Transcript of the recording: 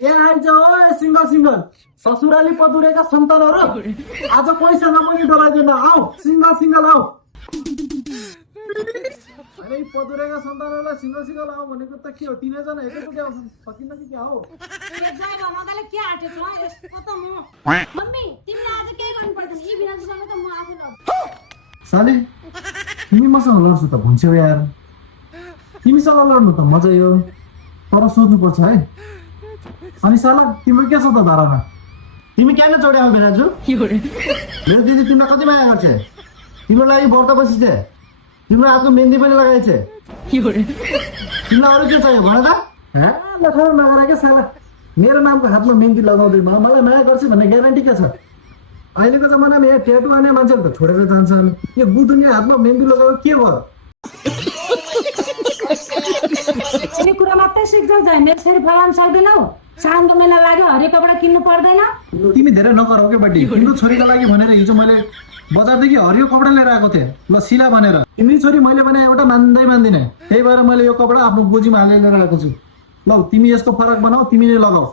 ए आइज ओए single single ससुराली पदुरेका सन्तानहरू आज पैसा पनि डराइदिनु आऊ सिंगल सिंगल आऊ अरे पदुरेका सन्तानहरूलाई सिंगल सिंगल आऊ भनेको त के हो तिनैजना एकैचोटि आउँछ सकिन्न कि क्या हो जय बाबाले के आटेछ यसको त म मम्मी तिमीले आज के गर्नु पर्दैन यी बिराजसँग त म आफै लड्छु साले तिमी मसँग लड्छु त भन्छौ यार तिमीसँग लड्नु त मजा यो तर सोच्नुपर्छ है अनि साला तिम्रो के छ त धारणा तिमी किन चढ्याउ बिराजु मेरो दिदी तिमीलाई कति माया गर्छ तिम्रो लागि व्रत बसिछ तिम्रो हातको मेहन्दी पनि लगाएछ तिमीलाई अरू के चाहियो भन त लखर नगर के साला मेरो नामको हातमा मेहन्दी लगाउँदैन मलाई माया गर्छ भन्ने ग्यारेन्टी के छ अहिलेको जमानामा यहाँ ट्याटु आउने मान्छेहरू त छोडेर जान्छन् यो बुदुनिया हातमा मेहन्दी लगाएको के भयो यो कुरा मात्रै सिक्छौ जय मेरो छोरी फलाउन सक्दैनौ साउनको महिना लाग्यो हरेक कपडा किन्नु पर्दैन तिमी धेरै नगरौ के बडी तिम्रो छोरीको लागि भनेर हिजो मैले बजारदेखि हरियो कपडा लिएर आएको थिएँ ल सिला भनेर तिमी छोरी मैले भने एउटा मान्दिनँ त्यही भएर मैले यो कपडा आफ्नो गोजीमा हालेर लिएर आएको छु ल तिमी यसको फरक बनाऊ तिमी नै लगाऊ